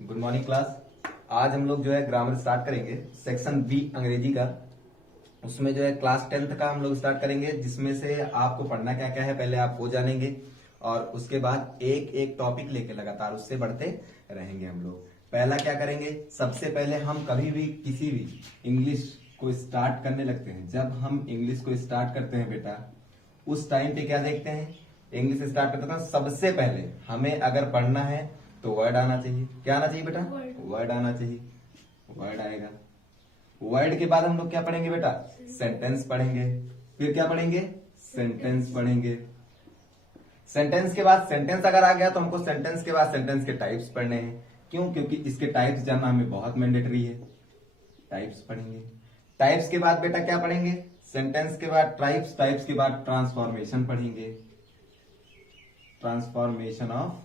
Good morning class. आज हम लोग जो है ग्रामर स्टार्ट करेंगे सेक्शन बी अंग्रेजी का। उसमें जो है क्लास 10th का हम लोग स्टार्ट करेंगे, जिसमें से आपको पढ़ना क्या क्या है पहले आप वो जानेंगे और उसके बाद एक एक टॉपिक लेके लगातार उससे बढ़ते रहेंगे हम लोग। पहला क्या करेंगे, सबसे पहले हम कभी भी किसी भी इंग्लिश को स्टार्ट करने लगते हैं, जब हम इंग्लिश को स्टार्ट करते हैं बेटा उस टाइम पे क्या देखते हैं, इंग्लिश स्टार्ट करते हैं सबसे पहले हमें अगर पढ़ना है तो वर्ड आना चाहिए। क्या आना चाहिए बेटा? वर्ड आना चाहिए। वर्ड आएगा, वर्ड के बाद हम लोग क्या पढ़ेंगे बेटा? सेंटेंस पढ़ेंगे। फिर क्या पढ़ेंगे? सेंटेंस पढ़ेंगे। सेंटेंस के बाद सेंटेंस अगर आ गया तो हमको सेंटेंस के बाद सेंटेंस के टाइप्स पढ़ने हैं। क्यों? क्योंकि इसके टाइप्स जानना हमें बहुत मैंडेटरी है। टाइप्स पढ़ेंगे। टाइप्स के बाद बेटा क्या पढ़ेंगे? सेंटेंस के बाद टाइप्स, टाइप्स के बाद ट्रांसफॉर्मेशन पढ़ेंगे। ट्रांसफॉर्मेशन ऑफ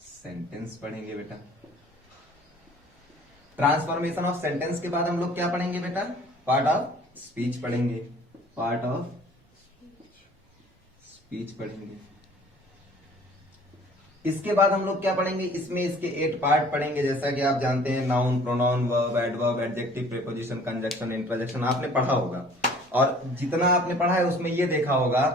सेंटेंस पढ़ेंगे बेटा। ट्रांसफॉर्मेशन ऑफ सेंटेंस के बाद हम लोग क्या पढ़ेंगे बेटा? पार्ट ऑफ स्पीच पढ़ेंगे। पार्ट ऑफ स्पीच पढ़ेंगे। इसके बाद हम लोग क्या पढ़ेंगे? इसमें इसके 8 पार्ट पढ़ेंगे, जैसा कि आप जानते हैं noun, pronoun, verb, adverb, adjective, preposition, conjunction, interjection आपने पढ़ा होगा। और जितना आपने पढ़ा है उसमें यह देखा होगा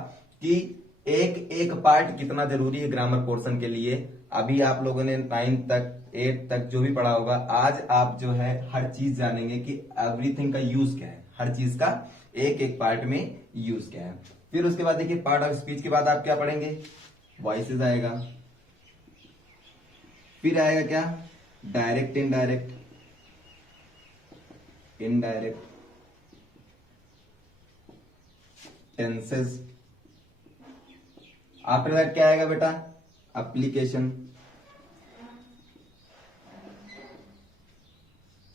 कि एक एक पार्ट कितना जरूरी है ग्रामर पोर्शन के लिए। अभी आप लोगों ने 9 तक 8 तक जो भी पढ़ा होगा, आज आप जो है हर चीज जानेंगे कि एवरीथिंग का यूज क्या है, हर चीज का एक एक पार्ट में यूज क्या है। फिर उसके बाद देखिए पार्ट ऑफ स्पीच के बाद आप क्या पढ़ेंगे? वॉइसेस आएगा। फिर आएगा क्या? Direct, indirect, indirect, tenses. After that क्या आएगा बेटा? एप्लीकेशन।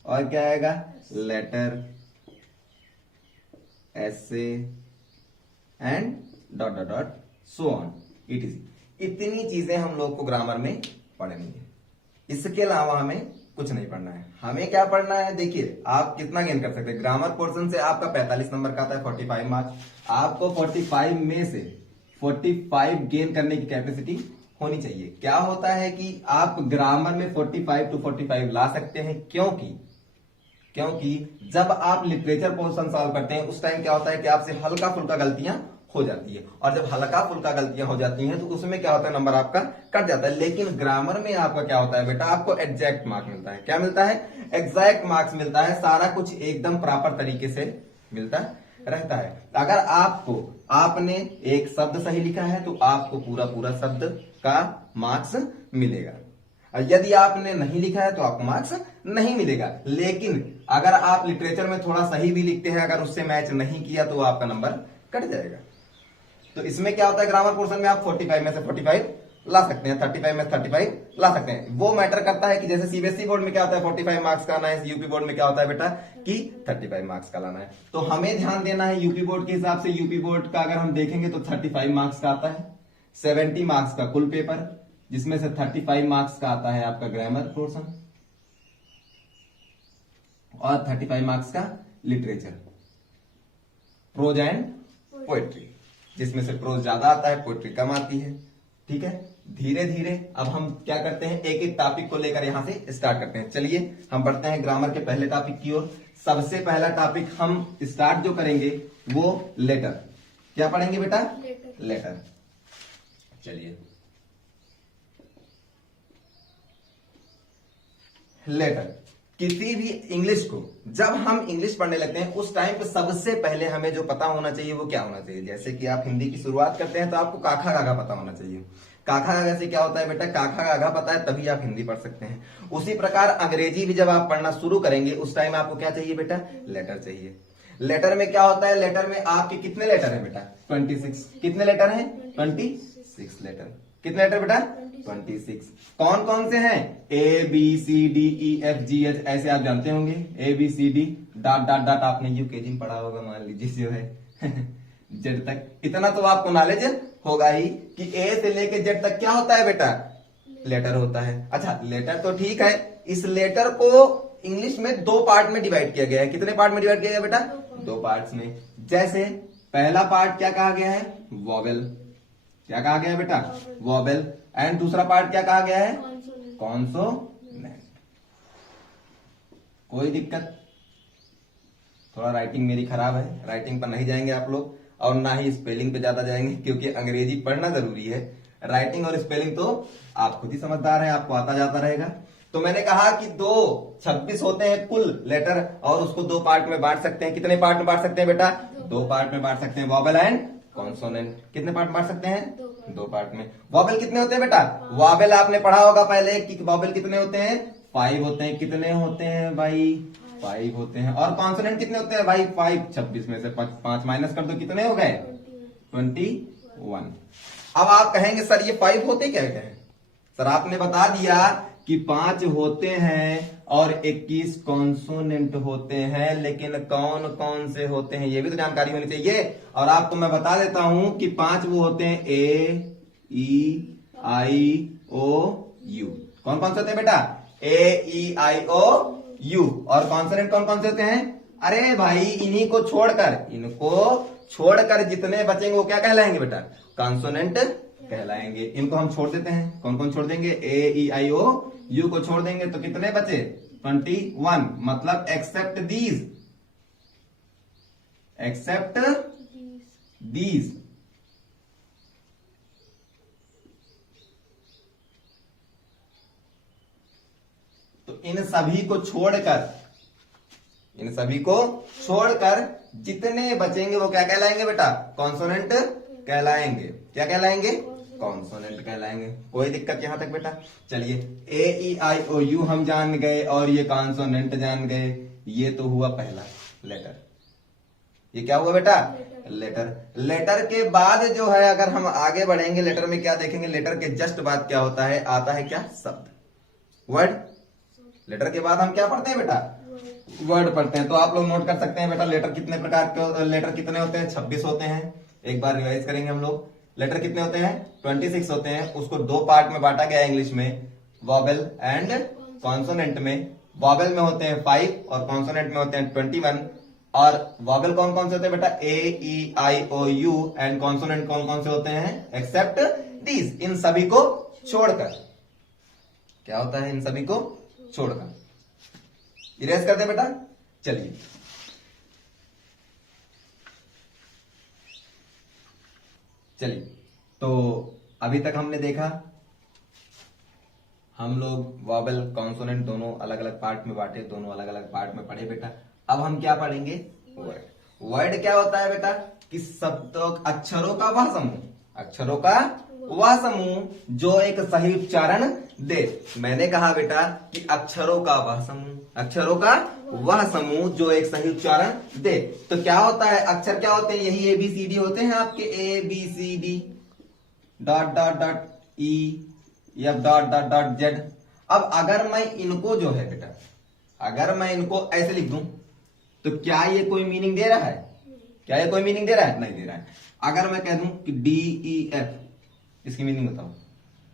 और क्या आएगा? Letter, essay and dot dot dot so on it. इतनी चीजें हम लोग को ग्रामर में पढ़नी है। इसके अलावा हमें कुछ नहीं पढ़ना है। हमें क्या पढ़ना है? देखिए आप कितना गेन कर सकते हैं ग्रामर पोर्शन से। आपका 45 नंबर का आता है, 45 मार्क्स। आपको 45 में से 45 गेन करने की कैपेसिटी होनी चाहिए। क्या होता है कि आप ग्रामर में 45 to 45 ला सकते हैं, क्योंकि जब आप लिटरेचर पोर्शन सॉल्व करते हैं उस टाइम क्या होता है कि आपसे हल्का फुल्का गलतियां हो जाती है, और जब हल्का फुल्का गलतियां हो जाती हैं तो उसमें क्या होता है, नंबर आपका कट जाता है। लेकिन ग्रामर में आपका क्या होता है बेटा? आपको एग्जैक्ट मार्क्स मिलता है। क्या मिलता है? एग्जैक्ट मार्क्स मिलता है। सारा कुछ एकदम प्रॉपर तरीके से मिलता रहता है। अगर आपने एक शब्द सही लिखा है तो आपको पूरा पूरा शब्द का मार्क्स मिलेगा। यदि आपने नहीं लिखा है तो आपको मार्क्स नहीं मिलेगा। लेकिन अगर आप लिटरेचर में थोड़ा सही भी लिखते हैं, अगर उससे मैच नहीं किया तो आपका नंबर कट जाएगा। तो इसमें क्या होता है, ग्रामर पोर्शन में आप 45 में से 45 ला सकते हैं, 35 में से 35 ला सकते हैं। वो मैटर करता है कि जैसे सीबीएसई बोर्ड में क्या होता है 45 मार्क्स का आना है, यूपी बोर्ड में क्या होता है बेटा कि 35 मार्क्स का लाना है। तो हमें ध्यान देना है यूपी बोर्ड के हिसाब से। यूपी बोर्ड का अगर हम देखेंगे तो 35 मार्क्स का आता है, 70 मार्क्स का कुल पेपर, जिसमें से 35 मार्क्स का आता है आपका ग्रामर पोर्शन और 35 मार्क्स का लिटरेचर, प्रोज एंड पोएट्री, जिसमें से प्रोज ज्यादा आता है, पोएट्री कम आती है। ठीक है, धीरे धीरे अब हम क्या करते हैं, एक एक टॉपिक को लेकर यहां से स्टार्ट करते हैं। चलिए हम बढ़ते हैं ग्रामर के पहले टॉपिक की ओर। सबसे पहला टॉपिक हम स्टार्ट जो करेंगे वो लेटर। क्या पढ़ेंगे बेटा? लेटर। चलिए, लेटर। किसी भी इंग्लिश को जब हम इंग्लिश पढ़ने लगते हैं उस टाइम पे सबसे पहले हमें जो पता होना चाहिए वो क्या होना चाहिए? जैसे कि आप हिंदी की शुरुआत करते हैं तो आपको काखा गाघा पता होना चाहिए। काखा गाघा से क्या होता है बेटा? काखा गाघा पता है तभी आप हिंदी पढ़ सकते हैं। उसी प्रकार अंग्रेजी भी जब आप पढ़ना शुरू करेंगे उस टाइम आपको क्या चाहिए बेटा? लेटर चाहिए। लेटर में क्या होता है? लेटर में आपके कितने लेटर है बेटा? 26। कितने लेटर हैं? 26 लेटर। कितने लेटर बेटा? 26। कौन कौन से हैं? A B C D E F G H, ऐसे आप जानते होंगे। A B C D dot dot dot आपने यूकेजी में पढ़ा होगा, मान लीजिए जो है जेड तक। इतना तो आपको नॉलेज होगा ही कि ए से लेके जेड तक क्या होता है बेटा? लेटर होता है। अच्छा, लेटर तो ठीक है। इस लेटर को इंग्लिश में 2 पार्ट में डिवाइड किया गया है। कितने पार्ट में डिवाइड किया गया बेटा? 2 पार्ट्स में। जैसे पहला पार्ट क्या कहा गया है? वॉवेल। क्या कहा गया है बेटा? वॉवेल। एंड दूसरा पार्ट क्या कहा गया है? कॉन्सोनेंट। कोई दिक्कत? थोड़ा राइटिंग मेरी खराब है, राइटिंग पर नहीं जाएंगे आप लोग और ना ही स्पेलिंग पे ज्यादा जाएंगे, क्योंकि अंग्रेजी पढ़ना जरूरी है। राइटिंग और स्पेलिंग तो आप खुद ही समझदार हैं, आपको आता जाता रहेगा। तो मैंने कहा कि 26 होते हैं कुल लेटर और उसको 2 पार्ट में बांट सकते हैं। कितने पार्ट में बांट सकते हैं बेटा? 2 पार्ट में बांट सकते हैं, वॉवेल एंड कॉन्सोनेंट। कितने पार्ट में बांट सकते हैं? 2 पार्ट में। वॉवेल कितने होते हैं बेटा? वॉवेल आपने पढ़ा होगा पहले कि वॉवेल कितने होते हैं? 5 होते हैं। कितने होते हैं भाई? 5 होते हैं। और कॉन्सोनेंट कितने होते हैं भाई? 5। 26 में से 5 माइनस कर दो, कितने हो गए? 21। अब आप कहेंगे सर ये 5 होते क्या है? सर आपने बता दिया कि 5 होते हैं और 21 कॉन्सोनेंट होते हैं, लेकिन कौन कौन से होते हैं ये भी तो जानकारी होनी चाहिए। और आपको मैं बता देता हूं कि 5 वो होते हैं A-E-I-O-U। कौन कौन से होते हैं बेटा? A-E-I-O-U। और कॉन्सोनेंट कौन कौन से होते हैं? अरे भाई इन्हीं को छोड़कर जितने बचेंगे वो क्या कहलाएंगे बेटा? कॉन्सोनेंट कहलाएंगे। इनको हम छोड़ देते हैं। कौन कौन छोड़ देंगे? A-E-I-O-U को छोड़ देंगे तो कितने बचे? 21। मतलब एक्सेप्ट दीज। तो इन सभी को छोड़कर जितने बचेंगे वो क्या कहलाएंगे बेटा? कॉन्सोनेंट कहलाएंगे। क्या कहलाएंगे? कॉन्सोनेंट कहलाएंगे। कोई दिक्कत यहां तक बेटा? चलिए A-E-I-O-U हम जान गए और ये कॉन्सोनेंट जान गए। ये तो हुआ पहला लेटर। ये क्या हुआ बेटा? लेटर के बाद जो है अगर हम आगे बढ़ेंगे लेटर में क्या देखेंगे? लेटर के जस्ट बाद क्या होता है? आता है क्या? शब्द, वर्ड। लेटर के बाद हम क्या पढ़ते हैं बेटा? वर्ड पढ़ते हैं। तो आप लोग नोट कर सकते हैं बेटा लेटर कितने प्रकार के लेटर कितने होते हैं? 26 होते हैं। एक बार रिवाइज करेंगे हम लोग। लेटर कितने होते हैं? 26 होते हैं। उसको 2 पार्ट में बांटा गया है इंग्लिश में, वॉवेल एंड कॉन्सोनेंट में। वॉवेल में होते हैं 5 और कॉन्सोनेंट में होते हैं 21। और वॉवेल कौन कौन से होते हैं बेटा? A-E-I-O-U। एंड कॉन्सोनेंट कौन कौन से होते हैं? Accept these. इन सभी को छोड़कर। क्या होता है? इन सभी को छोड़कर। इरेज कर दे बेटा। चलिए तो अभी तक हमने देखा हम लोग वॉवेल कॉन्सोनेंट दोनों अलग अलग पार्ट में बांटे, दोनों अलग अलग पार्ट में पढ़े बेटा। अब हम क्या पढ़ेंगे? वर्ड क्या होता है बेटा? कि शब्दों अक्षरों का वह समूह जो एक सही उच्चारण दे। मैंने कहा बेटा कि अक्षरों का वह समूह जो एक सही उच्चारण दे। तो क्या होता है? अक्षर क्या होते हैं? यही ABCD होते हैं आपके, ABCD .E.F.Z। अब अगर मैं इनको जो है बेटा, अगर मैं इनको ऐसे लिख दूं तो क्या ये कोई मीनिंग दे रहा है? नहीं दे रहा है। अगर मैं कह दूं कि DEF, इसकी मीनिंग बताओ,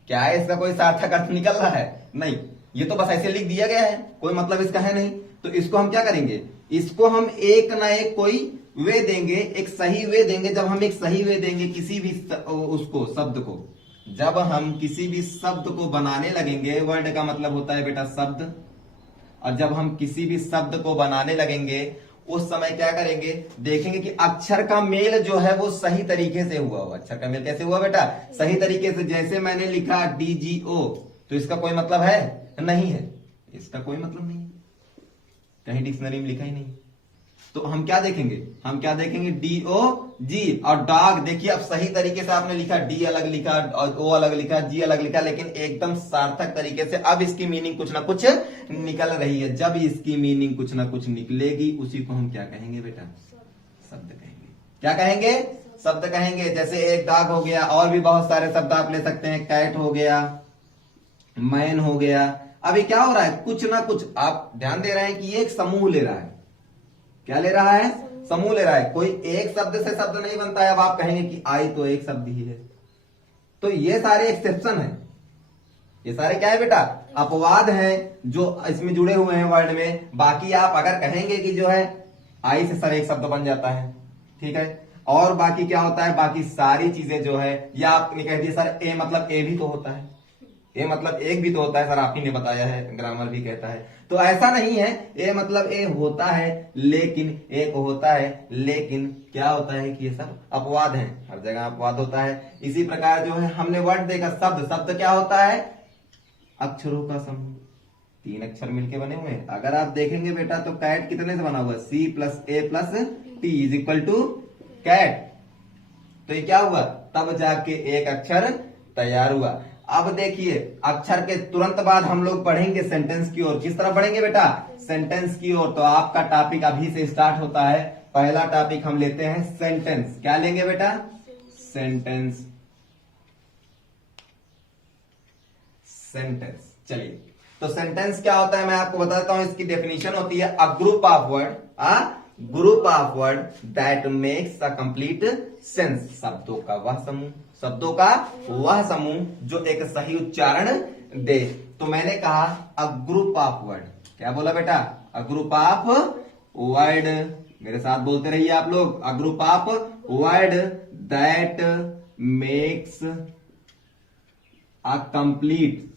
क्या है इसका कोई सार्थक अर्थ निकल रहा है? नहीं, ये तो बस ऐसे लिख दिया गया है, कोई मतलब इसका है नहीं। तो इसको हम क्या करेंगे? इसको हम एक ना एक कोई वे देंगे, एक सही वे देंगे। जब हम एक सही वे देंगे किसी भी उसको शब्द को, जब हम किसी भी शब्द को बनाने लगेंगे, वर्ड का मतलब होता है बेटा शब्द, और जब हम किसी भी शब्द को बनाने लगेंगे उस समय क्या करेंगे? देखेंगे कि अक्षर का मेल जो है वो सही तरीके से हुआ हो। अक्षर का मेल कैसे हुआ बेटा? सही तरीके से। जैसे मैंने लिखा DGO, तो इसका कोई मतलब है? नहीं है, इसका कोई मतलब नहीं है, कहीं डिक्शनरी में लिखा ही नहीं। तो हम क्या देखेंगे? DOG। और डॉग, देखिए अब सही तरीके से आपने लिखा, D अलग लिखा और O अलग लिखा, G अलग लिखा, लेकिन एकदम सार्थक तरीके से। अब इसकी मीनिंग कुछ ना कुछ निकल रही है। जब इसकी मीनिंग कुछ ना कुछ निकलेगी उसी को हम क्या कहेंगे बेटा? शब्द कहेंगे। क्या कहेंगे? शब्द कहेंगे। जैसे एक डॉग हो गया, और भी बहुत सारे शब्द आप ले सकते हैं। कैट हो गया, मैन हो गया। अभी क्या हो रहा है? कुछ ना कुछ आप ध्यान दे रहे हैं कि ये एक समूह ले रहा है। क्या ले रहा है? समूह ले रहा है। कोई एक शब्द से शब्द नहीं बनता है। अब आप कहेंगे कि आई तो एक शब्द ही है। तो ये सारे एक्सेप्शन है। ये सारे क्या है बेटा? अपवाद हैं जो इसमें जुड़े हुए हैं वर्ड में। बाकी आप अगर कहेंगे कि जो है आई से सर एक शब्द बन जाता है, ठीक है। और बाकी क्या होता है? बाकी सारी चीजें जो है, या आपने कह दिया सर ए मतलब ए भी तो होता है, ए मतलब एक भी तो होता है सर, आप ही ने बताया है, ग्रामर भी कहता है। तो ऐसा नहीं है, ए मतलब ए होता है लेकिन, एक होता है लेकिन क्या होता है कि ये सब अपवाद हैं, हर जगह अपवाद होता है। इसी प्रकार जो है हमने वर्ड देखा, शब्द, शब्द क्या होता है? अक्षरों का समूह, 3 अक्षर मिलके बने हुए हैं। अगर आप देखेंगे बेटा तो कैट कितने से बना हुआ है? C plus A plus T is equal to cat. तो ये क्या हुआ? तब जाके एक अक्षर तैयार हुआ। अब देखिए अक्षर के तुरंत बाद हम लोग पढ़ेंगे सेंटेंस की ओर। किस तरह पढ़ेंगे बेटा? सेंटेंस की ओर। तो आपका टॉपिक अभी से स्टार्ट होता है। पहला टॉपिक हम लेते हैं सेंटेंस। क्या लेंगे बेटा? सेंटेंस। सेंटेंस। चलिए, तो सेंटेंस क्या होता है मैं आपको बताता हूं। इसकी डेफिनेशन होती है अ group of word, group of word that makes a complete sense. शब्दों का वह समूह, शब्दों का वह समूह जो एक सही उच्चारण दे। तो मैंने कहा अ ग्रुप ऑफ वर्ड। क्या बोला बेटा? अ ग्रुप ऑफ वर्ड। मेरे साथ बोलते रहिए आप लोग। अ group of word that makes a complete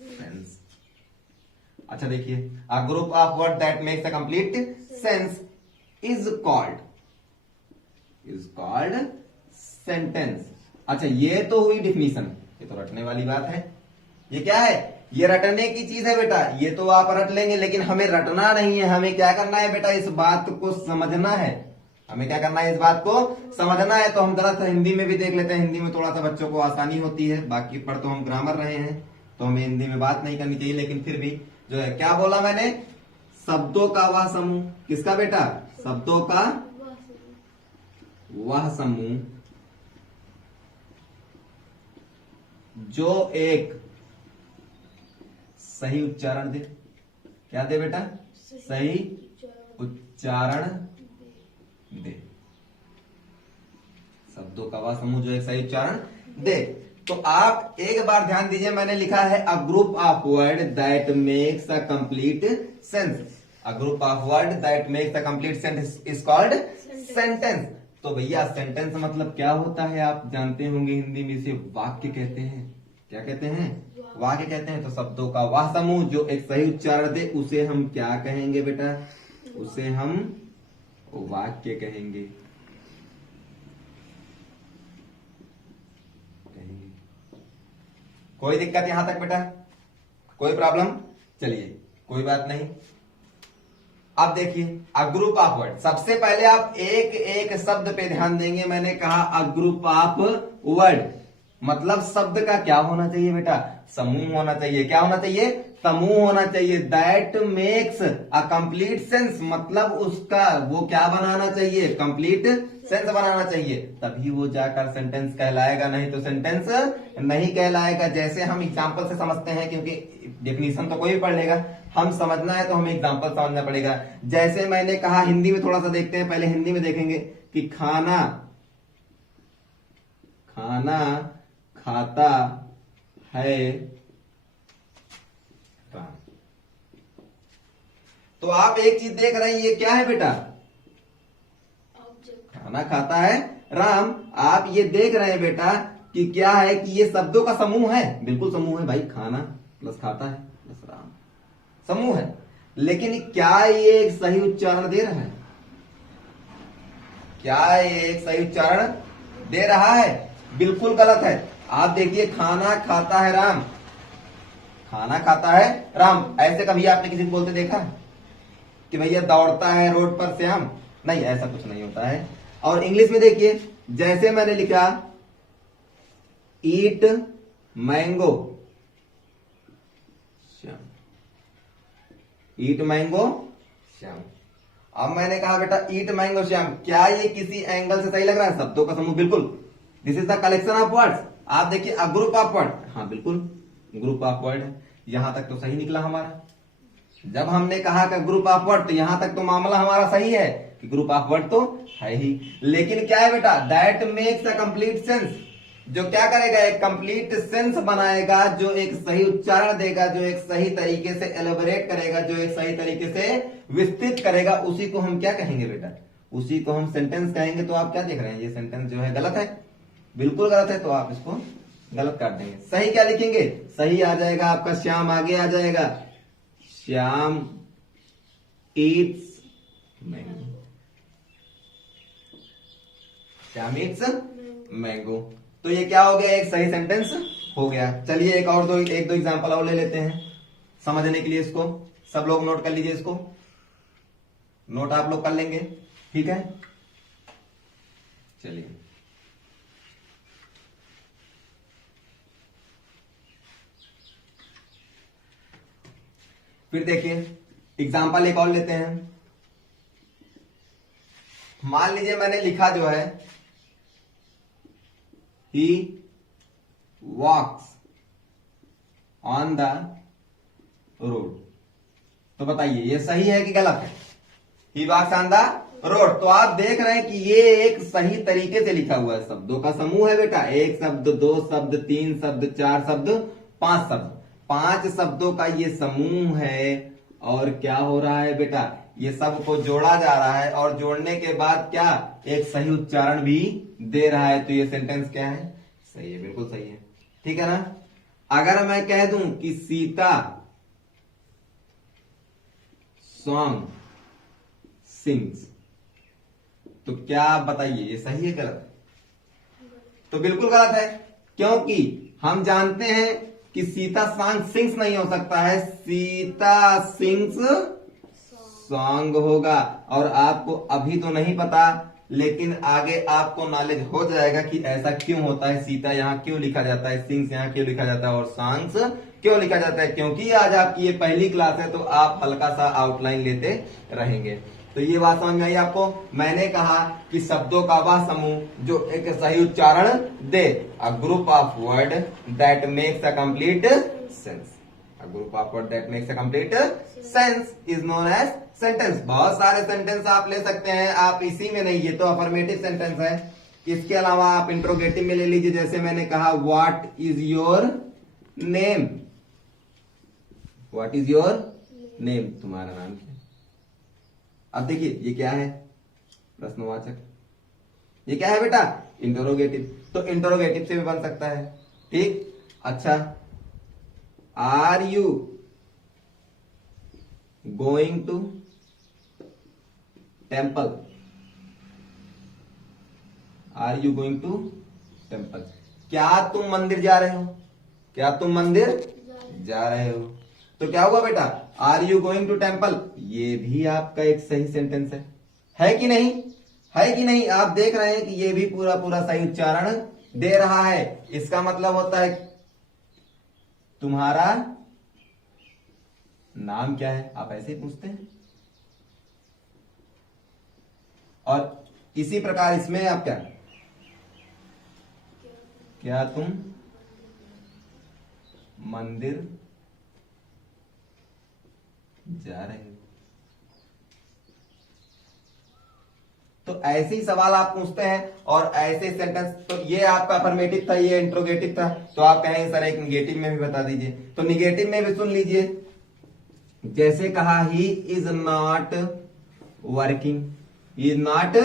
sense. अच्छा देखिए, अ group of word that makes a complete sense is called sentence. अच्छा, ये तो हुई डिफिनीशन, ये तो रटने वाली बात है। ये क्या है? ये रटने की चीज है बेटा। ये तो आप रट लेंगे, लेकिन हमें रटना नहीं है। हमें क्या करना है बेटा? इस बात को समझना है। हमें क्या करना है? इस बात को समझना है। तो हम जरा सा हिंदी में भी देख लेते हैं। हिंदी में थोड़ा सा बच्चों को आसानी होती है। बाकी पढ़ तो हम ग्रामर रहे हैं, तो हमें हिंदी में बात नहीं करनी चाहिए, लेकिन फिर भी जो है, क्या बोला मैंने? शब्दों का वह समूह। किसका बेटा? शब्दों का वह समूह जो एक सही उच्चारण दे। क्या दे बेटा? सही उच्चारण दे। शब्दों का वह समूह जो एक सही उच्चारण दे। तो आप एक बार ध्यान दीजिए, मैंने लिखा है अ group of word that makes a complete sense. A group of word that makes a complete sense is called sentence. तो भैया सेंटेंस मतलब क्या होता है? आप जानते होंगे, हिंदी में इसे वाक्य कहते हैं। क्या कहते हैं? वाक्य कहते हैं। तो शब्दों का वह समूह जो एक सही उच्चारण दे, उसे हम क्या कहेंगे बेटा? उसे हम वाक्य कहेंगे। कोई दिक्कत यहां तक बेटा? कोई प्रॉब्लम? चलिए, कोई बात नहीं। अब देखिए अ ग्रुप ऑफ वर्ड। सबसे पहले आप एक एक शब्द पे ध्यान देंगे। मैंने कहा अ ग्रुप ऑफ वर्ड मतलब शब्द का क्या होना चाहिए बेटा? समूह होना चाहिए। क्या होना चाहिए? समूह होना चाहिए। That makes a complete sense मतलब उसका वो क्या बनाना चाहिए? कंप्लीट सेंस बनाना चाहिए। तभी वो जाकर सेंटेंस कहलाएगा, नहीं तो सेंटेंस नहीं कहलाएगा। जैसे हम एग्जांपल से समझते हैं, क्योंकि डेफिनेशन तो कोई भी पढ़ लेगा, हम समझना है तो हमें एग्जांपल समझना पड़ेगा। जैसे मैंने कहा, हिंदी में थोड़ा सा देखते हैं। पहले हिंदी में देखेंगे कि खाना खाना खाता है राम। तो आप एक चीज देख रहे हैं, ये क्या है बेटा? खाना खाता है राम। आप ये देख रहे हैं बेटा कि क्या है कि ये शब्दों का समूह है। बिल्कुल समूह है भाई। खाना प्लस खाता है प्लस राम समूह है। लेकिन क्या ये एक सही उच्चारण दे रहा है? क्या ये एक सही उच्चारण दे रहा है? बिल्कुल गलत है। आप देखिए, खाना खाता है राम, खाना खाता है राम। ऐसे कभी आपने किसी को बोलते देखा कि भैया दौड़ता है रोड पर श्याम? नहीं, ऐसा कुछ नहीं होता है। और इंग्लिश में देखिए, जैसे मैंने लिखा ईट मैंगो श्याम, ईट मैंगो श्याम। अब मैंने कहा बेटा ईट मैंगो श्याम, क्या ये किसी एंगल से सही लग रहा है? शब्दों का समूह बिल्कुल। This is the collection of words. आप देखिए अ ग्रुप ऑफ वर्ड, हाँ बिल्कुल ग्रुप ऑफ वर्ड है। यहां तक तो सही निकला हमारा। जब हमने कहा कि ग्रुप ऑफ वर्ड, तो यहां तक तो मामला हमारा सही है कि ग्रुप ऑफ वर्ड तो है ही। लेकिन क्या है बेटा? That makes a complete sense, जो क्या करेगा? एक कंप्लीट सेंस बनाएगा, जो एक सही उच्चारण देगा, जो एक सही तरीके से एलोबरेट करेगा, जो एक सही तरीके से विस्तृत करेगा, उसी को हम क्या कहेंगे बेटा? उसी को हम सेंटेंस कहेंगे। तो आप क्या देख रहे हैं, ये सेंटेंस जो है गलत है, बिल्कुल गलत है, तो आप इसको गलत काट देंगे। सही क्या लिखेंगे, सही आ जाएगा आपका श्याम, आगे आ जाएगा Shyam Yeats mango, Shyam Yeats mango. तो ये क्या हो गया, एक सही सेंटेंस हो गया। चलिए एक दो एग्जांपल और ले लेते हैं समझने के लिए। इसको सब लोग नोट कर लीजिए, इसको नोट आप लोग कर लेंगे, ठीक है। चलिए फिर देखिए एग्जांपल एक और लेते हैं। मान लीजिए मैंने लिखा जो है ही वॉक्स ऑन द रोड, तो बताइए ये सही है कि गलत है। ही वॉक्स ऑन द रोड, तो आप देख रहे हैं कि ये एक सही तरीके से लिखा हुआ है। शब्दों का समूह है बेटा, एक शब्द, दो शब्द, तीन शब्द, चार शब्द, पांच शब्द, पांच शब्दों का ये समूह है। और क्या हो रहा है बेटा, ये सब को जोड़ा जा रहा है और जोड़ने के बाद क्या एक सही उच्चारण भी दे रहा है। तो ये सेंटेंस क्या है, सही है, बिल्कुल सही है, ठीक है ना। अगर मैं कह दूं कि सीता सॉन्ग सिंग्स, तो क्या आप बताइए ये सही है गलत, तो बिल्कुल गलत है, क्योंकि हम जानते हैं कि सीता सॉन्ग सिंग्स नहीं हो सकता है, सीता सिंग्स सॉन्ग होगा। और आपको अभी तो नहीं पता, लेकिन आगे आपको नॉलेज हो जाएगा कि ऐसा क्यों होता है, सीता यहाँ क्यों लिखा जाता है, सिंग्स यहाँ क्यों लिखा जाता है और सॉन्ग्स क्यों लिखा जाता है। क्योंकि आज आपकी ये पहली क्लास है, तो आप हल्का सा आउटलाइन लेते रहेंगे। तो ये बात समझ में आई आपको। मैंने कहा कि शब्दों का वह समूह जो एक सही उच्चारण दे, a group of word that makes a complete sense, a group of word that makes a complete sense is known as sentence. बहुत सारे सेंटेंस आप ले सकते हैं, आप इसी में नहीं, ये तो अफर्मेटिव सेंटेंस है। इसके अलावा आप इंट्रोगेटिव में ले लीजिए, जैसे मैंने कहा what is your name, what is your name, तुम्हारा नाम क्या है। अब देखिए ये क्या है, प्रश्नवाचक, ये क्या है बेटा, इंटरोगेटिव। तो इंटरोगेटिव से भी बन सकता है, ठीक। अच्छा, are you going to temple, are you going to temple, क्या तुम मंदिर जा रहे हो, क्या तुम मंदिर जा रहे हो। तो क्या हुआ बेटा, are you going to temple, ये भी आपका एक सही सेंटेंस है कि नहीं, है कि नहीं। आप देख रहे हैं कि ये भी पूरा पूरा सही उच्चारण दे रहा है। इसका मतलब होता है तुम्हारा नाम क्या है, आप ऐसे ही पूछते हैं। और इसी प्रकार इसमें आप क्या तुम मंदिर जा रहे हो। तो ऐसे ही सवाल आप पूछते हैं और ऐसे सेंटेंस। तो ये आपका अफर्मेटिव था, ये इंट्रोगेटिव था। तो आप कहेंगे सर एक निगेटिव में भी बता दीजिए, तो निगेटिव में भी सुन लीजिए। जैसे कहा he is not working, he is not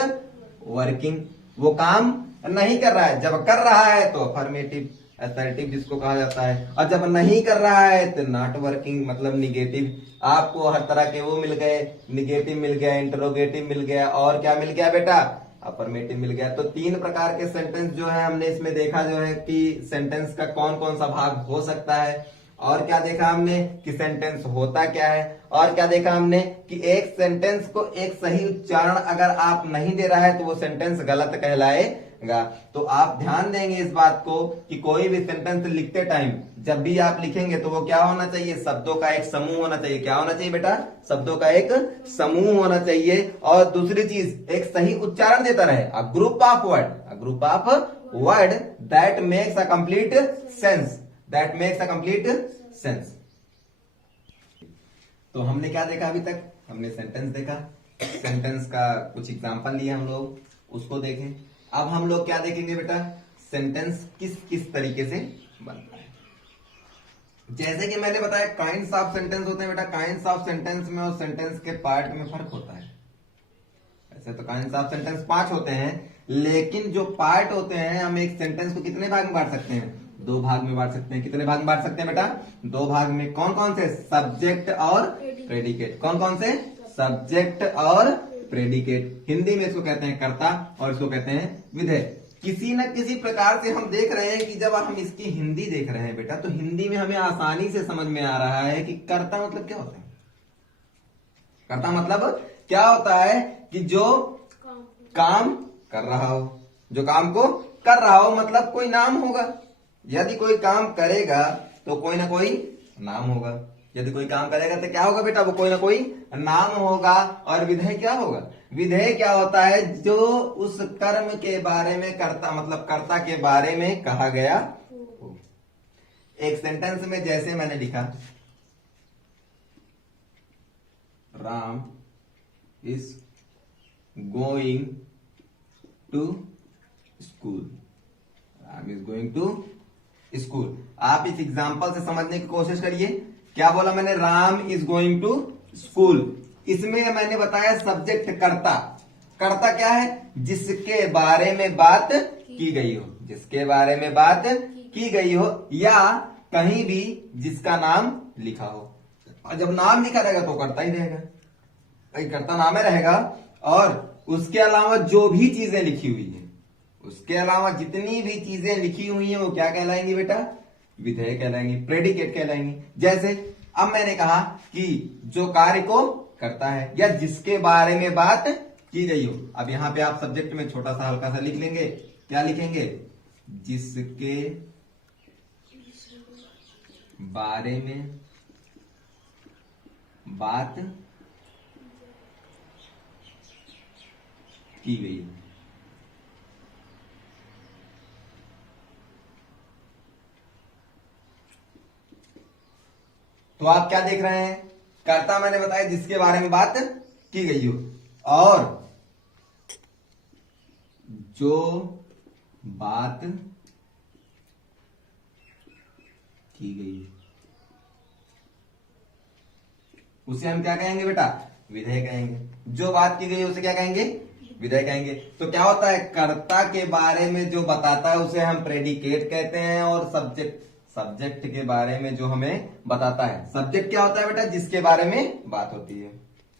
working, वो काम नहीं कर रहा है। जब कर रहा है तो अफर्मेटिव असर्टिव जिसको कहा जाता है, और जब नहीं कर रहा है तो नॉट वर्किंग मतलब निगेटिव। आपको हर तरह के वो मिल गए, निगेटिव मिल गया, इंटरोगेटिव मिल गया, और क्या मिल गया बेटा, अफर्मेटिव मिल गया। तो तीन प्रकार के सेंटेंस जो है हमने इसमें देखा जो है कि सेंटेंस का कौन कौन सा भाग हो सकता है, और क्या देखा हमने कि सेंटेंस होता क्या है, और क्या देखा हमने कि एक सेंटेंस को एक सही उच्चारण अगर आप नहीं दे रहा है तो वो सेंटेंस गलत कहलाएगा। तो आप ध्यान देंगे इस बात को कि कोई भी सेंटेंस लिखते टाइम जब भी आप लिखेंगे तो वो क्या होना चाहिए, शब्दों का एक समूह होना चाहिए। क्या होना चाहिए बेटा, शब्दों का एक समूह होना चाहिए। और दूसरी चीज एक सही उच्चारण देता रहे, अ group of word, a group of word that makes a complete sense, that makes a complete sense. तो हमने क्या देखा अभी तक, हमने सेंटेंस देखा, सेंटेंस का कुछ एग्जांपल लिए हम लोग, उसको देखें। अब हम लोग क्या देखेंगे बेटा, सेंटेंस किस किस तरीके से बनता है। जैसे कि मैंने बताया काइंड्स ऑफ सेंटेंस होते हैं बेटा, काइंड्स ऑफ सेंटेंस में और सेंटेंस के पार्ट में फर्क होता है। ऐसे तो काइंड ऑफ सेंटेंस 5 होते हैं, लेकिन जो पार्ट होते हैं हम एक सेंटेंस को कितने भाग में बांट सकते हैं? 2 भाग में बांट सकते हैं। कितने भाग में बांट सकते हैं बेटा? 2 भाग में। कौन कौन से? सब्जेक्ट और प्रेडिकेट। कौन कौन से? सब्जेक्ट और प्रेडिकेट। हिंदी में इसको कहते हैं कर्ता और इसको कहते हैं विधेय। किसी न किसी प्रकार से हम देख रहे हैं कि जब हम इसकी हिंदी देख रहे हैं बेटा, तो हिंदी में हमें आसानी से समझ में आ रहा है कि कर्ता मतलब क्या होता है। कर्ता मतलब क्या होता है कि जो काम कर रहा हो, जो काम को कर रहा हो, मतलब कोई नाम होगा। यदि कोई काम करेगा तो कोई ना कोई नाम होगा। यदि कोई काम करेगा तो क्या होगा बेटा? वो कोई ना कोई नाम होगा। और विधेय क्या होगा? विधेय क्या होता है? जो उस कर्म के बारे में कर्ता मतलब कर्ता के बारे में कहा गया हो। एक सेंटेंस में जैसे मैंने लिखा, Ram is going to school. Ram is going to school. आप इस एग्जाम्पल से समझने की कोशिश करिए। क्या बोला मैंने? Ram is going to school. इसमें मैंने बताया सब्जेक्ट कर्ता। कर्ता क्या है? जिसके बारे में बात की गई हो, जिसके बारे में बात की गई हो, या कहीं भी जिसका नाम लिखा हो। और जब नाम लिखा रहेगा तो कर्ता ही रहेगा, कर्ता नाम में रहेगा। और उसके अलावा जो भी चीजें लिखी हुई है, उसके अलावा जितनी भी चीजें लिखी हुई हैं, वो क्या कहलाएंगी बेटा? विधेय कहलाएंगी, प्रेडिकेट कहलाएंगी। जैसे अब मैंने कहा कि जो कार्य को करता है या जिसके बारे में बात की गई हो। अब यहां पे आप सब्जेक्ट में छोटा सा हल्का सा लिख लेंगे। क्या लिखेंगे? जिसके बारे में बात की गई है। तो आप क्या देख रहे हैं? कर्ता मैंने बताया जिसके बारे में बात की गई हो, और जो बात की गई उसे हम क्या कहेंगे बेटा? विधेय कहेंगे। जो बात की गई उसे क्या कहेंगे? विधेय कहेंगे। तो क्या होता है? कर्ता के बारे में जो बताता है उसे हम प्रेडिकेट कहते हैं, और सब्जेक्ट के बारे में जो हमें बताता है, सब्जेक्ट क्या होता है बेटा? जिसके बारे में बात होती है।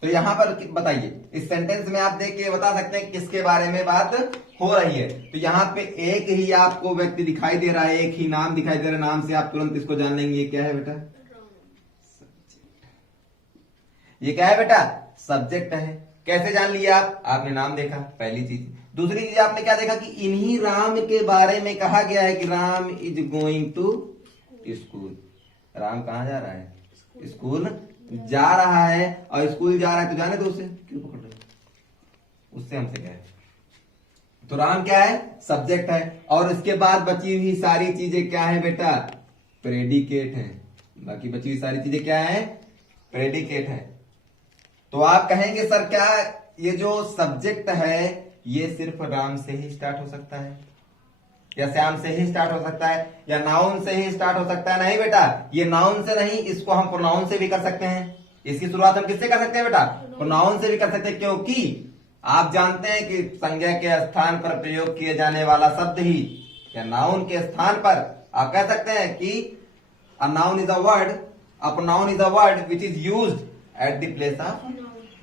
तो यहां पर बताइए, इस सेंटेंस में आप देख के बता सकते हैं किसके बारे में बात हो रही है। तो यहां पे एक ही आपको व्यक्ति दिखाई दे रहा है, एक ही नाम दिखाई दे रहा है। नाम से आप तुरंत इसको जान लेंगे, ये क्या है बेटा? ये क्या है बेटा? सब्जेक्ट है। कैसे जान लिया आप? आपने नाम देखा, पहली चीज। दूसरी चीज आपने क्या देखा कि इन्हीं राम के बारे में कहा गया है कि Ram is going to school. राम कहां जा रहा है? स्कूल जा रहा है। और स्कूल जा रहा है तो जाने दो उसे, क्यों पकड़ रहे? उससे हमसे क्या है? तो राम क्या है? सब्जेक्ट है। और इसके बाद बची हुई सारी चीजें क्या है बेटा? प्रेडिकेट है। बाकी बची हुई सारी चीजें क्या है? प्रेडिकेट है। तो आप कहेंगे सर क्या ये जो सब्जेक्ट है ये सिर्फ राम से ही स्टार्ट हो सकता है, या श्याम से ही स्टार्ट हो सकता है, या नाउन से ही स्टार्ट हो सकता है? नहीं बेटा, ये नाउन से नहीं, इसको हम प्रोनाउन से भी कर सकते हैं। इसकी शुरुआत हम किससे कर सकते हैं बेटा? प्रोनाउन से भी कर सकते हैं, क्योंकि आप जानते हैं कि संज्ञा के स्थान पर प्रयोग किए जाने वाला शब्द ही, या नाउन के स्थान पर आप कह सकते हैं कि a noun is a word, a pronoun is a word which is used at the place of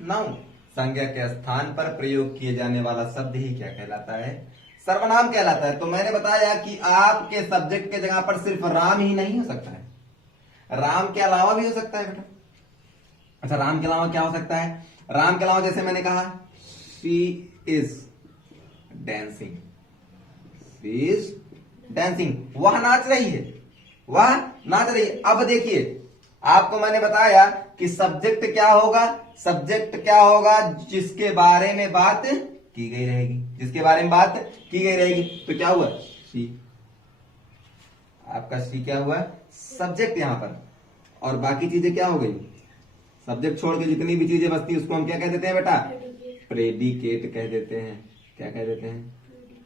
noun. संज्ञा के स्थान पर प्रयोग किए जाने वाला शब्द ही क्या कहलाता है? सर्वनाम कहलाता है। तो मैंने बताया कि आपके सब्जेक्ट के जगह पर सिर्फ राम ही नहीं हो सकता है, राम के अलावा भी हो सकता है बेटा। अच्छा, राम के अलावा क्या हो सकता है? राम के अलावा जैसे मैंने कहा she is dancing, she is dancing, वह नाच रही है, वह नाच रही है। अब देखिए, आपको मैंने बताया कि सब्जेक्ट क्या होगा? सब्जेक्ट क्या होगा? जिसके बारे में बात की गई रहेगी, जिसके बारे में बात की गई रहेगी। तो क्या हुआ? शी। आपका शी क्या हुआ? सब्जेक्ट यहां पर। और बाकी चीजें क्या हो गई? सब्जेक्ट छोड़ के जितनी भी चीजें बचती है उसको हम क्या कह देते हैं बेटा? प्रेडिकेट कह देते हैं। क्या कह देते हैं?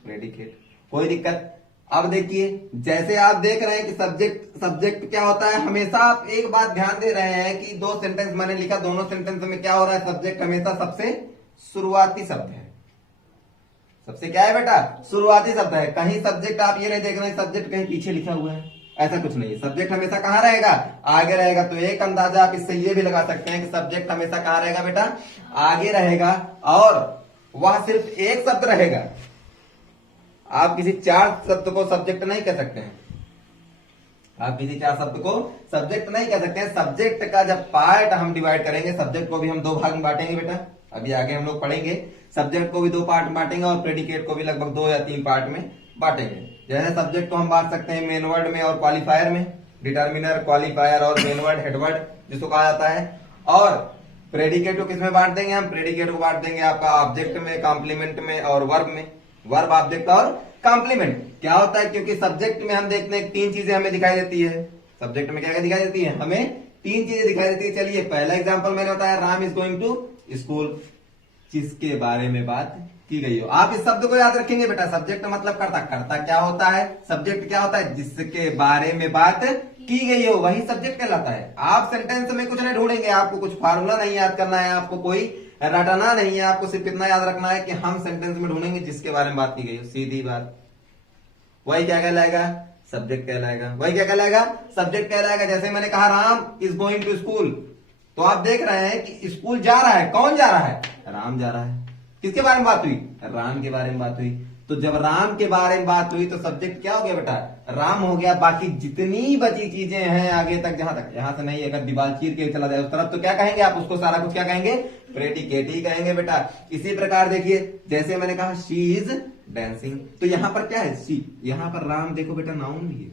प्रेडिकेट। कोई दिक्कत? अब देखिए, जैसे आप देख रहे हैं कि सब्जेक्ट क्या होता है, हमेशा आप एक बात ध्यान दे रहे हैं कि 2 सेंटेंस मैंने लिखा, दोनों सेंटेंस में क्या हो रहा है? सब्जेक्ट हमेशा सबसे शुरुआती शब्द है। सबसे क्या है बेटा? शुरुआती शब्द है। कहीं सब्जेक्ट आप ये नहीं देख रहे सब्जेक्ट कहीं पीछे लिखा हुआ है, ऐसा कुछ नहीं है। सब्जेक्ट हमेशा कहां रहेगा? आगे रहेगा। तो एक अंदाजा आप इससे ये भी लगा सकते हैं कि सब्जेक्ट हमेशा कहां रहेगा बेटा? आगे रहेगा, और वह सिर्फ एक शब्द रहेगा। आप किसी चार शब्द को सब्जेक्ट नहीं कह सकते हैं। आप किसी चार शब्द को सब्जेक्ट नहीं कह सकते हैं। सब्जेक्ट का जब पार्ट हम डिवाइड करेंगे, सब्जेक्ट को भी हम दो भाग में बांटेंगे बेटा, अभी आगे हम लोग पढ़ेंगे। सब्जेक्ट को भी दो पार्ट में बांटेंगे और प्रेडिकेट को भी लगभग 2 या 3 पार्ट में बांटेंगे। जैसे सब्जेक्ट को हम बांट सकते हैं मेन वर्ड में और क्वालिफायर में, डिटर्मिनर, क्वालिफायर और मेन वर्ड, हेड वर्ड जिसको कहा जाता है। और प्रेडिकेट को किसमें बांट देंगे हम? प्रेडिकेट को बांट देंगे आपका ऑब्जेक्ट में, कॉम्प्लीमेंट में और वर्ब में। वर्ब, ऑब्जेक्ट और कॉम्प्लीमेंट। क्या होता है? क्योंकि सब्जेक्ट में हम देखते हैं 3 चीजें हमें दिखाई देती है। सब्जेक्ट में क्या क्या दिखाई देती है? हमें 3 चीजें दिखाई देती है। चलिए पहला एग्जांपल मैंने बताया, Ram is going to school, जिसके बारे में बात की गई हो। आप इस शब्द को याद रखेंगे बेटा। सब्जेक्ट मतलब कर्ता। कर्ता क्या होता है? सब्जेक्ट क्या होता है? जिसके बारे में बात की गई हो वही सब्जेक्ट कहलाता है। आप सेंटेंस में कुछ नहीं ढूंढेंगे, आपको कुछ फार्मूला नहीं याद करना है, आपको कोई रटना नहीं है, आपको सिर्फ इतना याद रखना है कि हम सेंटेंस में ढूंढेंगे जिसके बारे में बात की गई हो। सीधी बात। वही क्या कहलाएगा? सब्जेक्ट कहलाएगा। वही क्या कहलाएगा? सब्जेक्ट कहलाएगा। जैसे मैंने कहा Ram is going to school, तो आप देख रहे हैं कि स्कूल जा रहा है। कौन जा रहा है? राम जा रहा है। किसके बारे में बात हुई? राम के बारे में बात हुई। तो जब राम के बारे में बात हुई तो सब्जेक्ट क्या हो गया बेटा? राम हो गया। बाकी जितनी बची चीजें हैं आगे तक, जहां तक, यहां से नहीं, अगर दीवार चीर के चला जाए उस तरफ, तो क्या कहेंगे आप उसको? सारा कुछ क्या कहेंगे? प्रेडिकेट ही कहेंगे बेटा। इसी प्रकार देखिए, जैसे मैंने कहा शी इज डांसिंग, तो यहां पर क्या है? शी। यहां पर राम देखो बेटा नाउन भी है।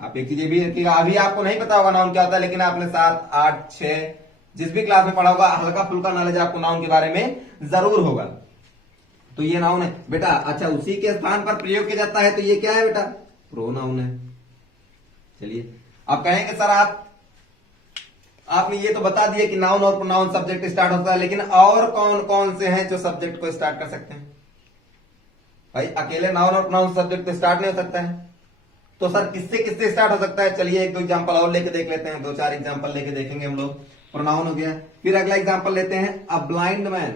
आप एक चीज भी रखिएगा, अभी आपको नहीं पता होगा नाउन क्या होता है, लेकिन आपने 7, 8, 6 जिस भी क्लास में पढ़ा होगा, हल्का फुल्का नॉलेज आपको नाउन के बारे में जरूर होगा। तो ये नाउन है बेटा। अच्छा, उसी के स्थान पर प्रयोग किया जाता है, तो ये क्या है बेटा? प्रोनाउन है। चलिए आप कहेंगे सर आपने ये तो बता दिया कि नाउन और प्रोनाउन सब्जेक्ट स्टार्ट होता है, लेकिन और कौन कौन से हैं जो सब्जेक्ट को स्टार्ट कर सकते हैं? भाई अकेले नाउन और प्रोनाउन सब्जेक्ट को स्टार्ट नहीं हो सकता है, तो सर किससे किससे स्टार्ट हो सकता है? चलिए 1-2 एग्जांपल और लेके देख लेते हैं। 2-4 एग्जांपल लेके देखेंगे हम लोग। प्रोनाउन हो गया। फिर अगला एग्जांपल लेते हैं, अ ब्लाइंड मैन।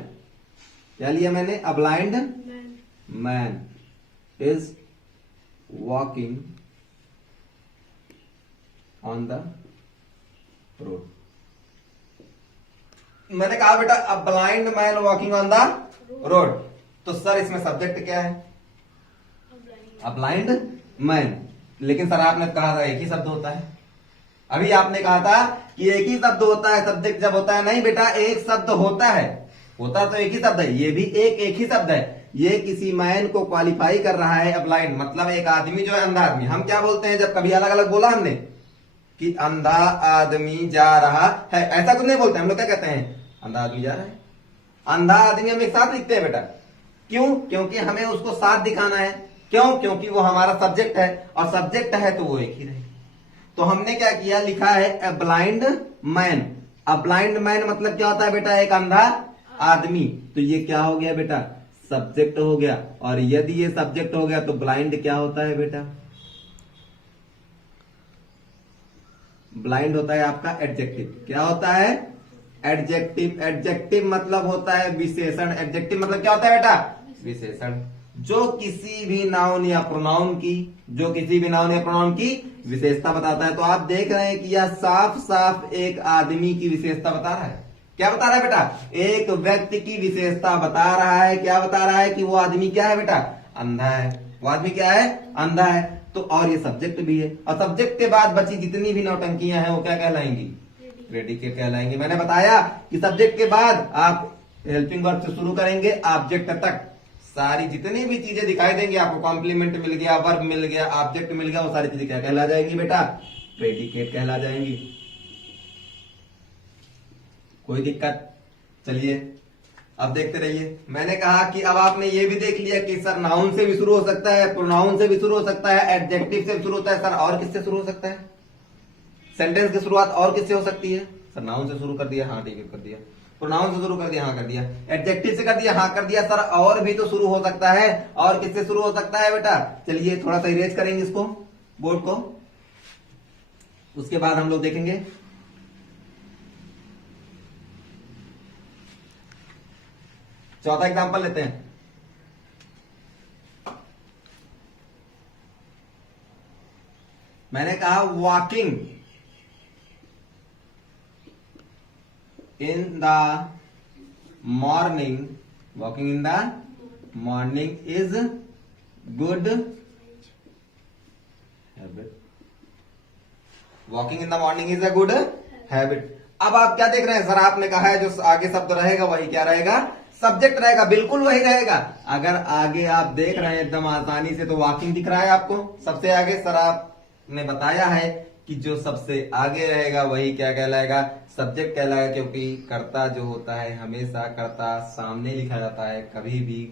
क्या लिया मैंने? A blind man is walking on the road. मैंने कहा बेटा a blind man walking on the road, तो सर इसमें सब्जेक्ट क्या है? A blind man. लेकिन सर आपने कहा था एक ही शब्द होता है। अभी आपने कहा था कि एक ही शब्द होता है सब्जेक्ट जब होता है। नहीं बेटा, एक शब्द होता है। होता तो एक ही शब्द है, ये भी एक ही शब्द है। ये किसी मैन को क्वालिफाई कर रहा है। अ ब्लाइंड मतलब एक आदमी जो है, अंधा आदमी। हम क्या बोलते हैं जब कभी अलग अलग बोला हमने कि अंधा आदमी जा रहा है, ऐसा कुछ नहीं बोलते हम लोग। क्या कहते हैं? अंधा आदमी जा रहा है। अंधा आदमी हम एक साथ लिखते हैं बेटा। क्यों? क्योंकि हमें उसको साथ दिखाना है। क्यों? क्योंकि वो हमारा सब्जेक्ट है, और सब्जेक्ट है तो वो एक ही रहेगा। तो हमने क्या किया, लिखा है a blind man. A blind man मतलब क्या होता है बेटा? एक अंधा आदमी। तो ये क्या हो गया बेटा? सब्जेक्ट हो गया। और यदि ये सब्जेक्ट हो गया तो ब्लाइंड क्या होता है बेटा? ब्लाइंड होता है आपका एडजेक्टिव। क्या होता है? एडजेक्टिव। एडजेक्टिव मतलब होता है विशेषण। एडजेक्टिव मतलब क्या होता है बेटा? विशेषण। जो किसी भी नाउन या प्रोनाउन की विशेषता बताता है। तो आप देख रहे हैं कि यह साफ साफ एक आदमी की विशेषता बता रहा है। क्या बता रहा है बेटा? एक व्यक्ति की विशेषता बता रहा है। क्या बता रहा है? कि वो आदमी क्या है बेटा? अंधा है। वो आदमी क्या है? अंधा है। तो और ये सब्जेक्ट भी है, और सब्जेक्ट के बाद बची जितनी भी नौटंकियां हैं वो क्या कहलाएंगी? प्रेडिकेट कहलाएंगे। मैंने बताया कि सब्जेक्ट के बाद आप हेल्पिंग वर्ब से शुरू करेंगे ऑब्जेक्ट तक, सारी जितनी भी चीजें दिखाई देंगी आपको, कॉम्प्लीमेंट मिल गया, वर्ब मिल गया, ऑब्जेक्ट मिल गया, वो सारी चीजें क्या कहला जाएंगी बेटा? प्रेडिकेट कहला जाएंगी। कोई दिक्कत? चलिए अब देखते रहिए। मैंने कहा कि अब आपने ये भी देख लिया कि सर नाउन से भी शुरू हो सकता है, प्रोनाउन से भी शुरू हो सकता है, एडजेक्टिव से भी शुरू होता है। सर और किससे शुरू हो सकता है? सेंटेंस की शुरुआत और किससे हो सकती है? सर नाउन से शुरू कर दिया, हाँ ठीक है कर दिया। प्रोनाउन से शुरू कर दिया, हाँ कर दिया। एडजेक्टिव से कर दिया, हाँ कर दिया। सर और भी तो शुरू हो सकता है। और किससे शुरू हो सकता है बेटा? चलिए थोड़ा सा इरेज करेंगे इसको, बोर्ड को, उसके बाद हम लोग देखेंगे। चौथा एग्जांपल लेते हैं। मैंने कहा walking in the morning, walking in the morning is good habit, walking in the morning is a good habit. अब आप क्या देख रहे हैं सर, आपने कहा है जो आगे शब्द रहेगा वही क्या रहेगा, सब्जेक्ट रहेगा, बिल्कुल वही रहेगा। अगर आगे आप देख रहे हैं एकदम आसानी से तो वॉकिंग दिख रहा है आपको सबसे आगे, सर आपने बताया है कि जो सबसे आगे रहेगा वही क्या कहलाएगा, सब्जेक्ट कहलाएगा, क्योंकि कर्ता जो होता है हमेशा कर्ता सामने लिखा जाता है, कभी भी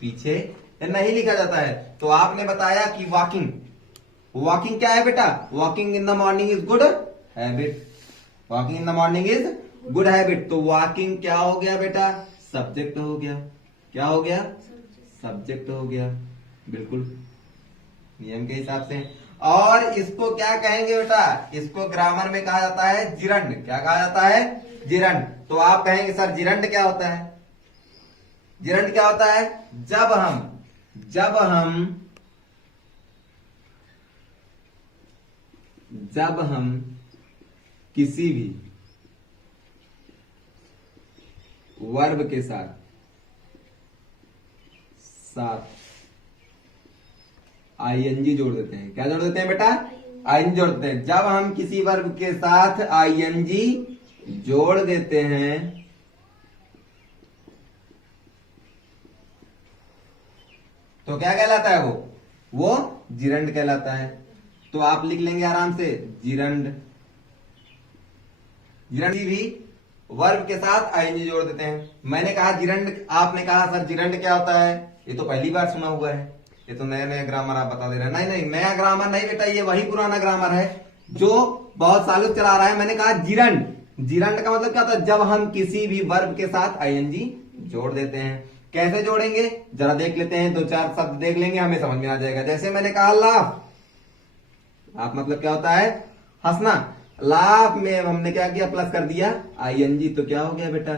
पीछे नहीं लिखा जाता है। तो आपने बताया कि वॉकिंग, वॉकिंग क्या है बेटा, walking in the morning is good habit, walking in the morning is good habit. तो वॉकिंग क्या हो गया बेटा, सब्जेक्ट हो गया, क्या हो गया, सब्जेक्ट हो गया, बिल्कुल नियम के हिसाब से। और इसको क्या कहेंगे बेटा, इसको ग्रामर में कहा जाता है जिरंड, क्या कहा जाता है, जिरंड। तो आप कहेंगे सर जिरंड क्या होता है, जिरंड क्या होता है, जब हम किसी भी वर्ब के साथ आईएनजी जोड़ देते हैं, क्या जोड़ देते हैं बेटा, आईएनजी जोड़ देते हैं। जब हम किसी वर्ब के साथ आईएनजी जोड़ देते हैं तो क्या कहलाता है, वो जिरंड कहलाता है। तो आप लिख लेंगे आराम से जिरंड, जिरंड भी वर्ब के साथ आईएनजी जोड़ देते हैं। मैंने कहा जिरंड, आपने कहा सर जिरंड क्या होता है, ये तो पहली बार सुना हुआ है, ये तो नया नया ग्रामर आप बता दे रहे हैं। नहीं नहीं, नया ग्रामर नहीं बेटा, ये वही पुराना ग्रामर है जो बहुत सालों से चला रहा है। मैंने कहा जिरंड, जिरंड का मतलब क्या होता है, जब हम किसी भी वर्ब के साथ आईएनजी जोड़ देते हैं। कैसे जोड़ेंगे जरा देख लेते हैं, दो चार शब्द देख लेंगे, हमें समझ में आ जाएगा। जैसे मैंने कहा लाफ, लाफ मतलब क्या होता है, हंसना। लाफ में हमने क्या किया, प्लस कर दिया आईएनजी, तो क्या हो गया बेटा,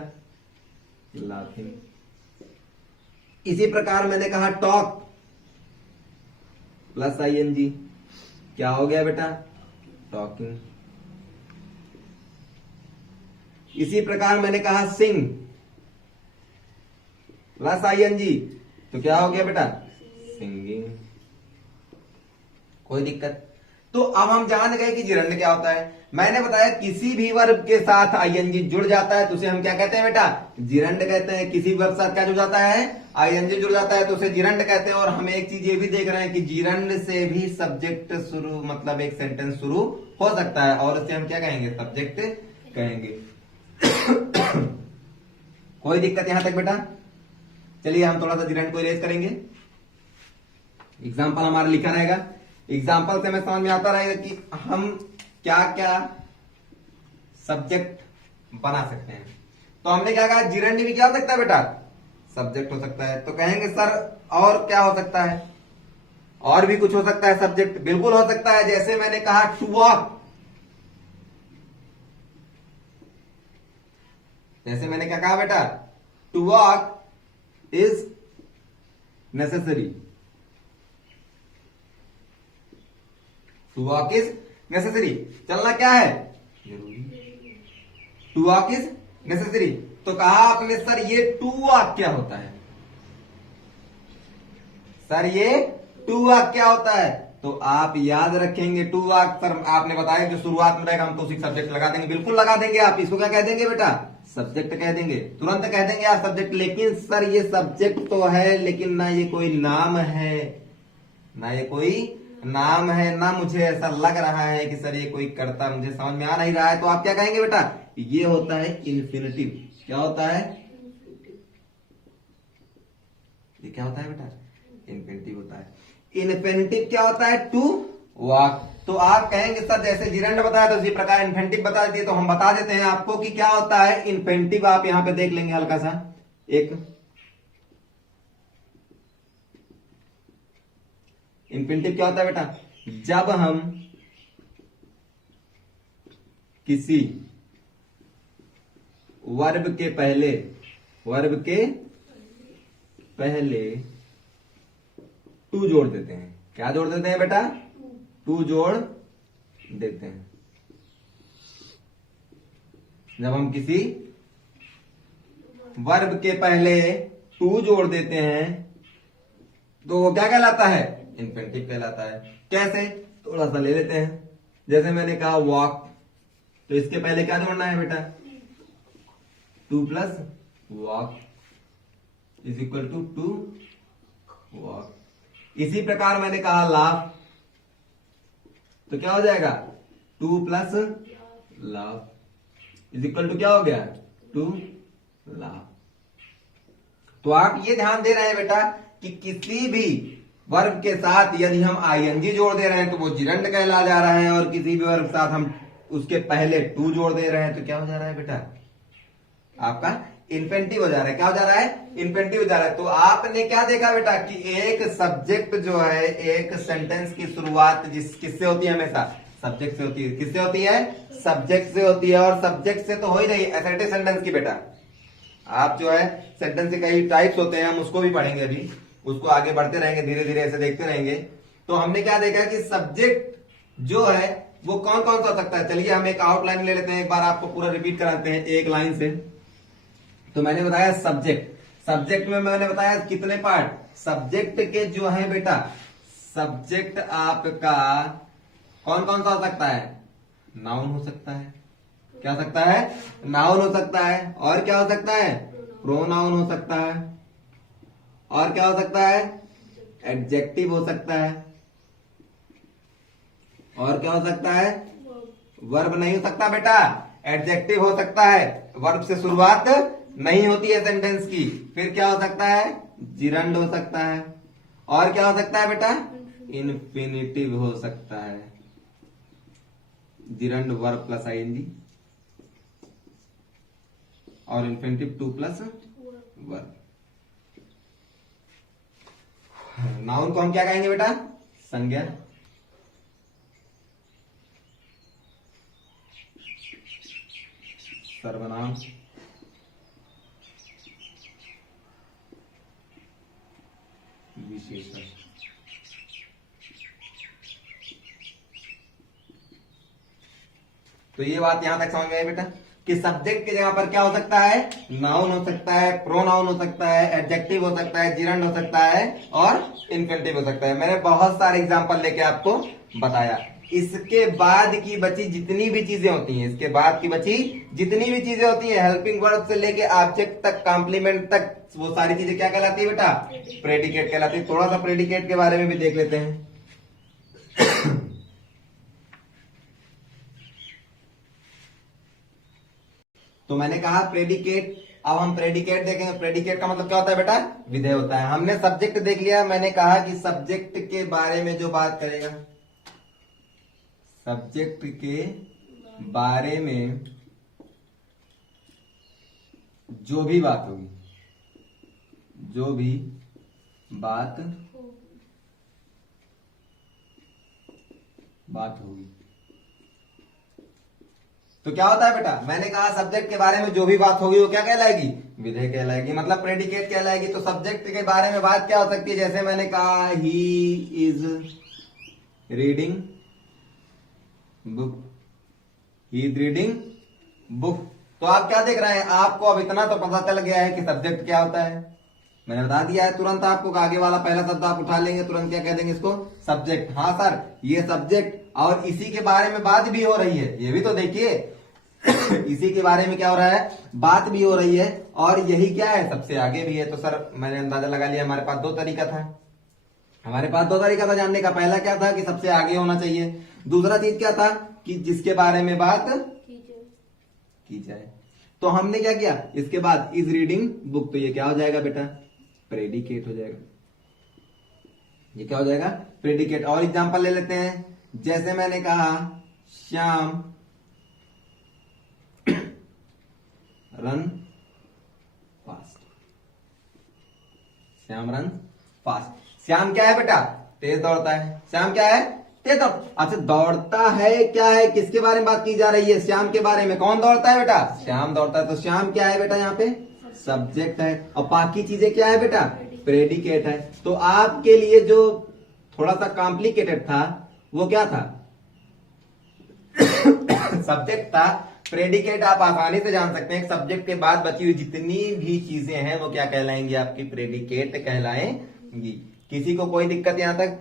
लाफिंग। इसी प्रकार मैंने कहा टॉक प्लस आईएनजी, क्या हो गया बेटा, टॉकिंग। इसी प्रकार मैंने कहा सिंग प्लस आईएनजी, तो क्या हो गया बेटा, सिंगिंग। कोई दिक्कत। तो अब हम जान गए कि जिरंड क्या होता है। मैंने बताया किसी भी वर्ब के साथ आईएनजी जुड़ जाता है तो उसे हम क्या कहते हैं बेटा, जिरंड कहते हैं। किसी वर्ब के साथ क्या जुड़ जाता है, आईएनजी जुड़ जाता है तो उसे जिरंड कहते हैं। और हम एक चीज ये भी देख रहे हैं कि जिरंड से भी सब्जेक्ट शुरू, मतलब एक सेंटेंस शुरू हो सकता है और उसे हम क्या कहेंगे, सब्जेक्ट कहेंगे। कोई दिक्कत यहां तक बेटा। चलिए हम थोड़ा सा जिरंड को इरेज करेंगे। एग्जाम्पल हमारा लिखा रहेगा, एग्जाम्पल से हमें समझ में आता रहेगा कि हम क्या क्या सब्जेक्ट बना सकते हैं। तो हमने क्या कहा, जिरंड भी क्या हो सकता है बेटा, सब्जेक्ट हो सकता है। तो कहेंगे सर और क्या हो सकता है, और भी कुछ हो सकता है सब्जेक्ट, बिल्कुल हो सकता है। जैसे मैंने कहा टू वॉक, जैसे मैंने क्या कहा बेटा, to walk is necessary, to walk is necessary, चलना क्या है जरूरी, टू वॉक इज नेसेसरी। तो कहा आपने सर ये टू वॉक क्या होता है, सर ये टू वॉक क्या होता है। तो आप याद रखेंगे टू वॉक, सर आपने बताया जो शुरुआत में रहेगा हम तो उसी सब्जेक्ट लगा देंगे, बिल्कुल लगा देंगे। आप इसको क्या कह देंगे बेटा, सब्जेक्ट कह देंगे, तुरंत कह देंगे आप सब्जेक्ट। लेकिन सर ये सब्जेक्ट तो है लेकिन ना ये कोई नाम है, ना ये कोई नाम है, ना मुझे ऐसा लग रहा है कि सर ये कोई कर्ता, मुझे समझ में आ नहीं रहा है। तो आप क्या कहेंगे बेटा, ये होता है इन्फिनिटिव। क्या होता है, ये क्या होता है बेटा, इन्फिनिटिव होता है। इन्फिनिटिव क्या होता है, टू वॉक। तो आप कहेंगे सर जैसे जिरंड बताया तो उसी प्रकार इन्फिनिटिव बता दिए, तो हम बता देते हैं आपको कि क्या होता है इन्फिनिटिव। आप यहां पे देख लेंगे हल्का सा एक, इन्फिनिटिव क्या होता है बेटा, जब हम किसी वर्ब के पहले टू जोड़ देते हैं। क्या जोड़ देते हैं बेटा? टू जोड़ देते हैं। जब हम किसी वर्ब के पहले टू जोड़ देते हैं तो वो क्या कहलाता है? इन्फिनिटिव कहलाता है। कैसे? थोड़ा सा ले लेते हैं। जैसे मैंने कहा वॉक, तो इसके पहले क्या जोड़ना है बेटा? To plus walk is equal to to walk. इसी प्रकार मैंने कहा लाफ, तो क्या हो जाएगा? To plus laugh is equal to क्या हो गया? To laugh. तो आप ये ध्यान दे रहे हैं बेटा कि किसी भी वर्ब के साथ यदि हम आईएनजी जोड़ दे रहे हैं तो वो जिरंड कहला जा रहा है, और किसी भी वर्ब के साथ हम उसके पहले टू जोड़ दे रहे हैं तो क्या हो जा रहा है बेटा? आपका इन्फिनिटिव हो जा रहा है। क्या हो जा रहा है? इन्फिनिटिव हो जा रहा है। तो आपने क्या देखा बेटा कि एक सब्जेक्ट जो है, एक सेंटेंस की शुरुआत किससे होती है? हमेशा सब्जेक्ट से होती है। किससे होती है? सब्जेक्ट से होती है। और सब्जेक्ट से तो हो ही रही असर्टिव सेंटेंस की बेटा। आप जो है सेंटेंस के कई टाइप्स होते हैं, हम उसको भी पढ़ेंगे, अभी उसको आगे बढ़ते रहेंगे, धीरे धीरे ऐसे देखते रहेंगे। तो हमने क्या देखा कि सब्जेक्ट जो है वो कौन कौन सा हो सकता है। चलिए हम एक आउटलाइन ले लेते हैं, एक बार आपको पूरा रिपीट कराते हैं एक लाइन से। तो मैंने बताया सब्जेक्ट में मैंने बताया कितने पार्ट? सब्जेक्ट के जो है बेटा, सब्जेक्ट आपका कौन कौन सा हो सकता है? नाउन हो सकता है। क्या हो सकता है? नाउन हो सकता है। और क्या हो सकता है? प्रोनाउन हो सकता है। और क्या हो सकता है? एडजेक्टिव हो सकता है। और क्या हो सकता है? वर्ब नहीं हो सकता बेटा, एडजेक्टिव हो सकता है। वर्ब से शुरुआत नहीं होती है सेंटेंस की। फिर क्या हो सकता है? जिरंड हो सकता है। और क्या हो सकता है बेटा? इन्फिनिटिव हो सकता है। जिरंड वर्ब प्लस आईएनजी, और infinitive two plus verb. Noun को हम क्या कहेंगे बेटा? संज्ञा। सर्वनाम। विशेषण। तो ये बात यहां तक समझ में आई बेटा कि सब्जेक्ट की जगह पर क्या हो सकता है? नाउन हो सकता है, प्रोनाउन हो सकता है, एडजेक्टिव हो सकता है, जिरंड हो सकता है, और इन्फिनिटिव हो सकता है। मैंने बहुत सारे एग्जांपल लेके आपको बताया। इसके बाद की बची जितनी भी चीजें होती हैं, इसके बाद की बची जितनी भी चीजें होती हैं, हेल्पिंग वर्ब से लेके ऑब्जेक्ट तक, कॉम्प्लीमेंट तक, वो सारी चीजें क्या कहलाती है बेटा? प्रेडिकेट कहलाती है। थोड़ा सा प्रेडिकेट के बारे में भी देख लेते हैं। तो मैंने कहा प्रेडिकेट। अब हम प्रेडिकेट देखेंगे। प्रेडिकेट का मतलब क्या होता है बेटा? विधेय होता है। हमने सब्जेक्ट देख लिया। मैंने कहा कि सब्जेक्ट के बारे में जो बात करेगा, सब्जेक्ट के बारे में जो भी बात होगी, जो भी बात होगी, तो क्या होता है बेटा? मैंने कहा सब्जेक्ट के बारे में जो भी बात होगी वो क्या कहलाएगी? विधेय कहलाएगी, मतलब प्रेडिकेट कहलाएगी। तो सब्जेक्ट के बारे में बात क्या हो सकती है? जैसे मैंने कहा he is reading book, he is reading book. तो आप क्या देख रहे हैं? आपको अब इतना तो पता चल गया है कि सब्जेक्ट क्या होता है। मैंने बता दिया है तुरंत आपको, आगे वाला पहला शब्द आप उठा लेंगे, तुरंत क्या कह देंगे इसको? सब्जेक्ट। हाँ सर, ये सब्जेक्ट, और इसी के बारे में बात भी हो रही है, ये भी तो देखिए। इसी के बारे में क्या हो रहा है? बात भी हो रही है, और यही क्या है? सबसे आगे भी है। तो सर मैंने अंदाजा लगा लिया, हमारे पास दो तरीका था। हमारे पास दो तरीका था जानने का। पहला क्या था कि सबसे आगे होना चाहिए। दूसरा चीज क्या था कि जिसके बारे में बात की जाए। तो हमने क्या किया? इसके बाद इज रीडिंग बुक, तो ये क्या हो जाएगा बेटा? प्रेडिकेट हो जाएगा। ये क्या हो जाएगा? प्रेडिकेट। और एग्जांपल ले लेते हैं। जैसे मैंने कहा Shyam run fast, Shyam run fast. Shyam क्या है बेटा? तेज दौड़ता है। श्याम क्या है? तेज दौड़। अच्छा, दौड़ता है क्या है? किसके बारे में बात की जा रही है? श्याम के बारे में। कौन दौड़ता है बेटा? श्याम दौड़ता है। तो श्याम क्या है बेटा? यहाँ पे सब्जेक्ट है। और बाकी चीजें क्या है बेटा? प्रेडिकेट है। तो आपके लिए जो थोड़ा सा कॉम्प्लिकेटेड था वो क्या था? सब्जेक्ट था। प्रेडिकेट आप आसानी से जान सकते हैं, सब्जेक्ट के बाद बची हुई जितनी भी चीजें हैं वो क्या कहलाएंगी? आपकी प्रेडिकेट कहलाएंगी। किसी को कोई दिक्कत यहां तक?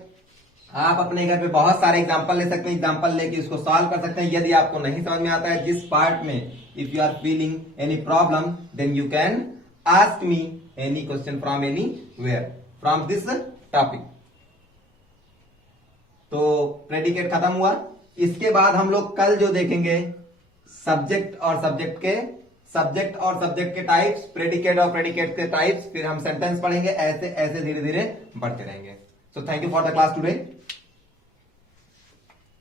आप अपने घर पे बहुत सारे एग्जांपल ले सकते हैं, एग्जांपल लेके उसको सॉल्व कर सकते हैं। यदि आपको नहीं समझ में आता है जिस पार्ट में, if you are feeling any problem, then you can ask me any question from anywhere from this topic. तो प्रेडिकेट खत्म हुआ। इसके बाद हम लोग कल जो देखेंगे सब्जेक्ट और सब्जेक्ट के टाइप्स, प्रेडिकेट और प्रेडिकेट के टाइप्स, फिर हम सेंटेंस पढ़ेंगे। ऐसे ऐसे धीरे धीरे बढ़ते रहेंगे। So thank you for the class today.